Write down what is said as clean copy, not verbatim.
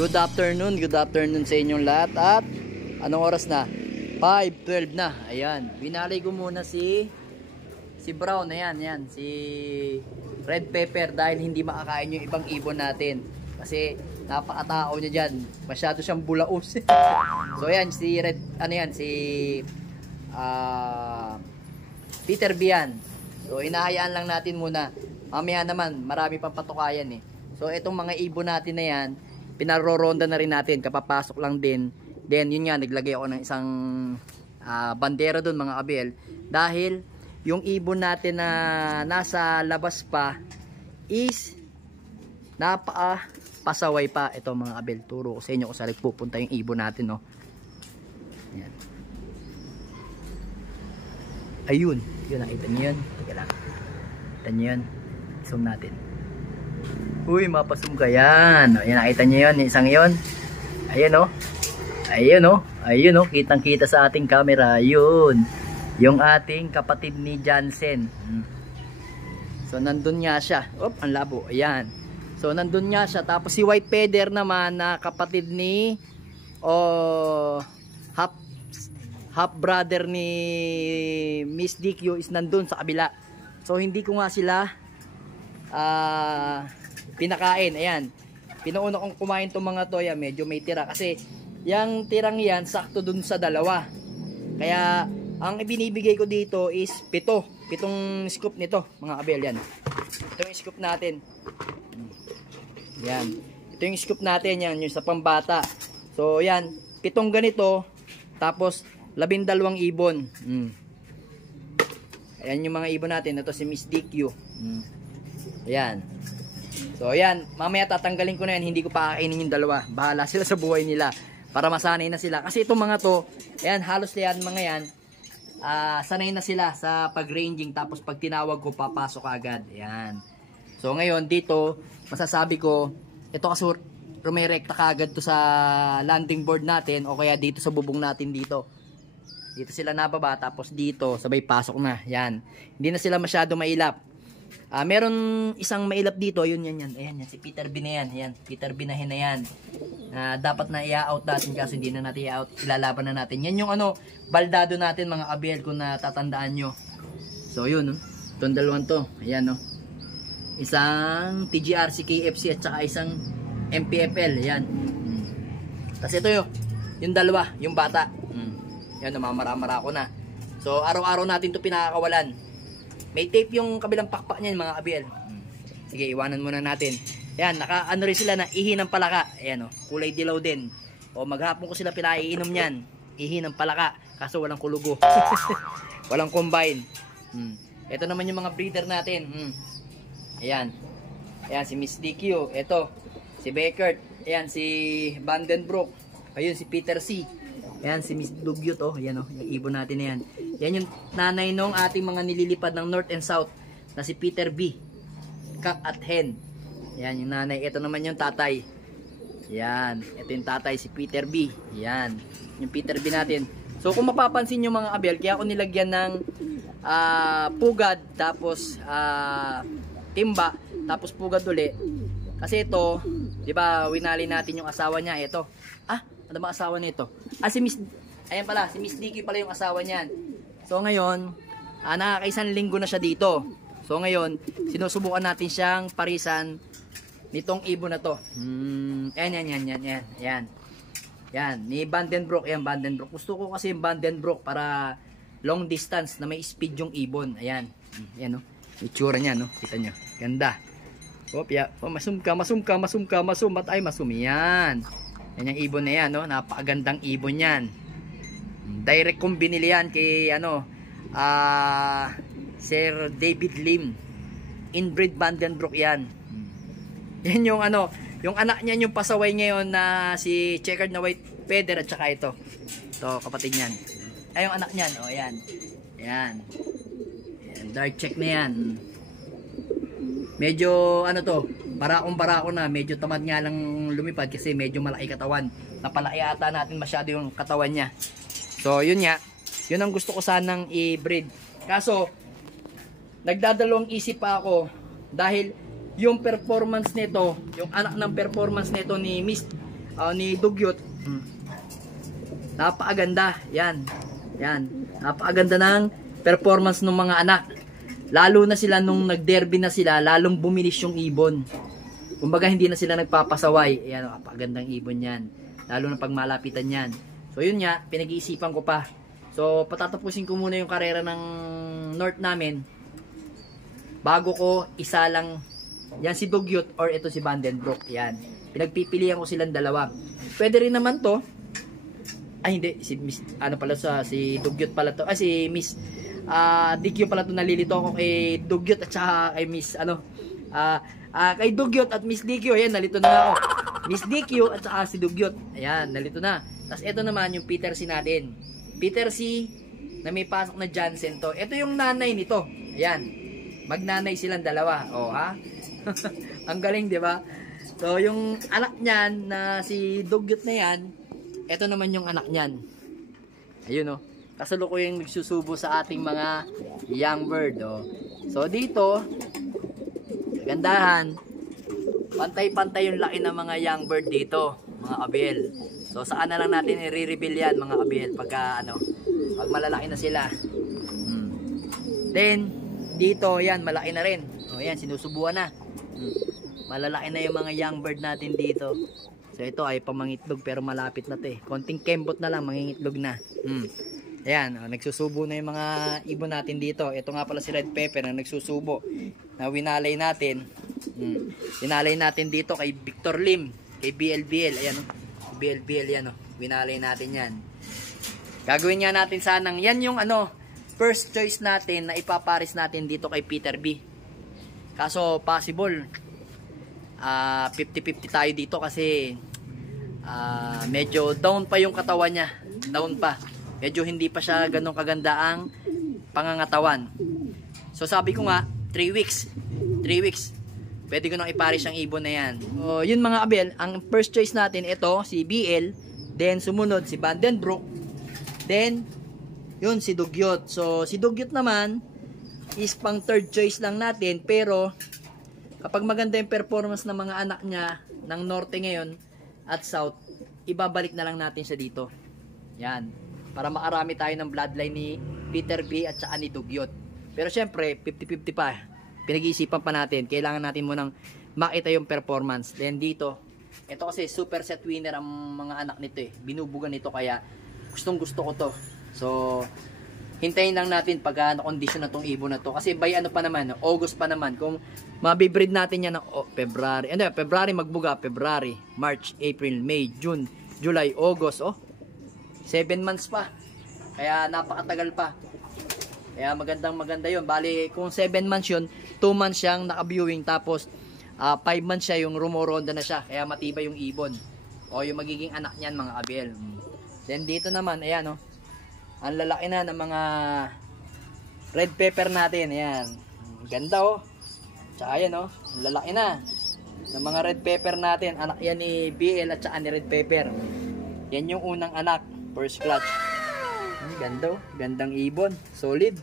Good afternoon sa inyong lahat. At anong oras na? 5:12 na. Ayan, binalay ko muna si Brown. Ayan, si Red Pepper dahil hindi makakain yung ibang ibon natin. Kasi napakatao niya dyan. Masyado siyang bulaos. So ayan, si Red, si Peter Bian. So inahayaan lang natin muna. Mamaya naman, marami pang patukayan eh. So itong mga ibon natin na yan, pinaroronda na rin natin, kapapasok lang din. Then yun nga, naglagay ako ng isang bandera doon mga abel. Dahil yung ibon natin na nasa labas pa is pasaway pa. Ito mga abel, turo ko sa inyo kung saan pupunta yung ibon natin, no. Ayan. Ayun, yun, nakita nyo yun. Teka lang, nakita nyo yun. Zoom natin. Uy, mapasum ka yan. Ayan, nakita nyo yun, isang yun. Ayan o. Ayan o. Ayun o, kitang kita sa ating camera. Ayun, yung ating kapatid ni Jansen. So nandun nga siya. Op, ang labo. Ayan. So nandun nga siya. Tapos si White Feather naman na kapatid ni half brother ni Miss DQ is nandun sa kabila. So hindi ko nga sila pinakain. Ayan, pinuuna kong kumain tong mga to. Yan, medyo may tira kasi yung tirang yan sakto dun sa dalawa. Kaya ang ibinibigay ko dito is pitong scoop nito mga abel. Yan, ito yung scoop natin. Yan, ito yung scoop natin. Yan, yung sa pambata. So yan, 7 ganito. Tapos 12 ibon. Ayan yung mga ibon natin. Ito si Miss DQ. Ayan. So ayan, mamaya tatanggalin ko na yan. Hindi ko pa kakainin yung dalawa. Bahala sila sa buhay nila para masanay na sila. Kasi itong mga to, ayan, halos yan mga yan, sanay na sila sa pag-ranging. Tapos pag tinawag ko, papasok agad. Ayan. So ngayon dito, masasabi ko, ito kasi rumirekta kagad to sa landing board natin o kaya dito sa bubong natin dito. Dito sila nababa, tapos dito sabay pasok na. Yan, hindi na sila masyado mailap. Meron isang mailap dito, yun yan. Ayan, yan si Peter B na yan. Ayan, Peter B na yan. Dapat na i-out natin kasi hindi na natin i-out, ilalaban na natin. Yan yung baldado natin mga abel kung natatandaan nyo. So yun, itong dalawang to. Ayan, isang TGRC KFC at saka isang MPFL. Ayan. Tapos ito yung dalawa, yung bata. Yan, namamara-mara ko na. So araw-araw natin to pinakakawalan. May tape yung kabilang pakpak niyan mga abel. Sige, iwanan muna natin. Ayan, naka-ano rin sila na ihi ng palaka. Ayan kulay dilaw din. O maghapon ko sila pinaiinom niyan. Ihi ng palaka, kaso walang kulugo. Walang combine. Ito naman yung mga breeder natin. Ayan. Ayan si Miss DQ. Ito si Beckert. Ayan si Vandenbroek. Ayun si Peter C. Ayan si Miss Dugyot. Ayan yung ibon natin na yan. Yan yung nanay nung ating mga nililipad ng North and South na si Peter B. Cock at hen. Yan yung nanay. Ito naman yung tatay. Yan. Ito yung tatay si Peter B. Yan. Yung Peter B natin. So kung mapapansin nyo mga abel, kaya ako nilagyan ng pugad, tapos timba, tapos pugad uli. Kasi ito, di ba, winali natin yung asawa niya. Ito. Ano ba asawa nito? Si Miss, ayan pala, si Miss Nikki pala yung asawa niyan. So ngayon, nakakaisang linggo na siya dito. So ngayon, sinusubukan natin siyang parisan nitong ibon na to. Yan. Yan, ni Vandenbroek. Ayan, Vandenbroek. Gusto ko kasi yung Vandenbroek para long distance na may speed yung ibon. Ayan. Yan, itsura niya, kita nyo. Ganda. Masum. Ay, masum. Yan. Yan yung ibon na yan, napakagandang ibon yan. Direct kong binili yan kay Sir David Lim. Inbreed Vandenbroek yan. Yan yung yung anak niya yung pasaway ngayon na si checkered na White Feather at saka ito kapatid niyan. Ay, yung anak niyan, yan, dark check na yan. Medyo barako na, medyo tamad nga lang lumipad kasi medyo malaki katawan. Napalaki ata natin masyado yung katawan niya. So yun nga, yun ang gusto ko sanang i-breed. Kaso nagdadalawang isip pa ako dahil yung performance nito, yung anak ng performance nito ni Miss ni Dugyot. Napakaganda. Yan. Napakaganda ng performance ng mga anak. Lalo na sila nung nag-derby na sila, lalong bumilis yung ibon. Kumbaga hindi na sila nagpapasaway. Ayan, napakagandang ibon yan. Lalo na pag malapitan yan. So yun nga, pinag-iisipan ko pa. So patatapusin ko muna yung karera ng North namin. Bago ko isa lang, yan si Dugyot or ito si Vandenbroek. Yan. Pinagpipilian ko silang dalawa. Pwede rin naman to. Ay hindi, si Miss, si Dugyot pala to. Si Miss DQ pala to, nalilito ako kay Dugyot at saka kay Miss kay Dugyot at Miss DQ. Ayan, nalito na ako. Miss DQ at saka si Dugyot. Ayan, nalito na. Tapos ito naman yung Peter C natin. Peter C na may pasok na Johnson to. Ito yung nanay nito. Ayan. Magnanay silang dalawa. Oh, ha? Ang galing, di ba? So, yung anak niyan na si Dugyot na yan, ito naman yung anak niyan. Ayun, oh. Kasalukuyang nagsusubo sa ating mga young bird, oh. So, dito, gandahan, pantay-pantay yung laki ng mga young bird dito, mga abel. So saan na lang natin i-reveal yan, mga abel, pag malalaki na sila. Then dito, yan, malaki na rin. O yan, sinusubuan na. Malalaki na yung mga young bird natin dito. So ito ay pamangitlog pero malapit na 'to eh. Konting kembot na lang, mangingitlog na. Ayan, nagsusubo na yung mga ibon natin dito. Ito nga pala si Red Pepper na nagsusubo. Na winalay natin. Winalay natin dito kay Victor Lim, kay BLBL. Ayan, BLBL yan, winalay natin yan. Gagawin nga natin sanang, yan yung first choice natin na ipaparis natin dito kay Peter B. Kaso possible 50-50 tayo dito kasi medyo down pa yung katawan niya. Down pa. Medyo hindi pa siya ganun kaganda ang pangangatawan. So sabi ko nga 3 weeks. Pwede ko nang iparis ang ibon na yan. So, yun mga abel, ang first choice natin ito, si BL, then sumunod si Vandenbroek, then yun si Dugyot. So, si Dugyot naman is pang third choice lang natin, pero kapag maganda yung performance ng mga anak niya ng norte ngayon at south, ibabalik na lang natin siya dito. Yan. Para makarami tayo ng bloodline ni Peter B at saka ni Dugyot. Pero syempre, 50-50 pa. Pinag-iisipan pa natin. Kailangan natin munang makita yung performance. Then dito, ito kasi super set winner ang mga anak nito eh. Binubugan nito kaya gustong gusto ko to. So, hintayin lang natin pag na-condition na tong ibon na to. Kasi by pa naman, August pa naman. Kung mabibreed natin yan ng February. February magbuga. February, March, April, May, June, July, August. 7 months pa. Kaya napakatagal pa. Kaya maganda yun. Bali, kung 7 months yun, 2 months siyang naka-viewing, tapos 5 months siya yung rumoronda na siya. Kaya matibay yung ibon. O yung magiging anak niyan, mga abel. Then dito naman, ayan ang lalaki na ng mga red pepper natin. Ayan. Ganda Tsaka ayan ang lalaki na ng mga red pepper natin. Anak yan ni BL at saka ni red pepper. Yan yung unang anak. First clutch. Ganda Gandang ibon. Solid.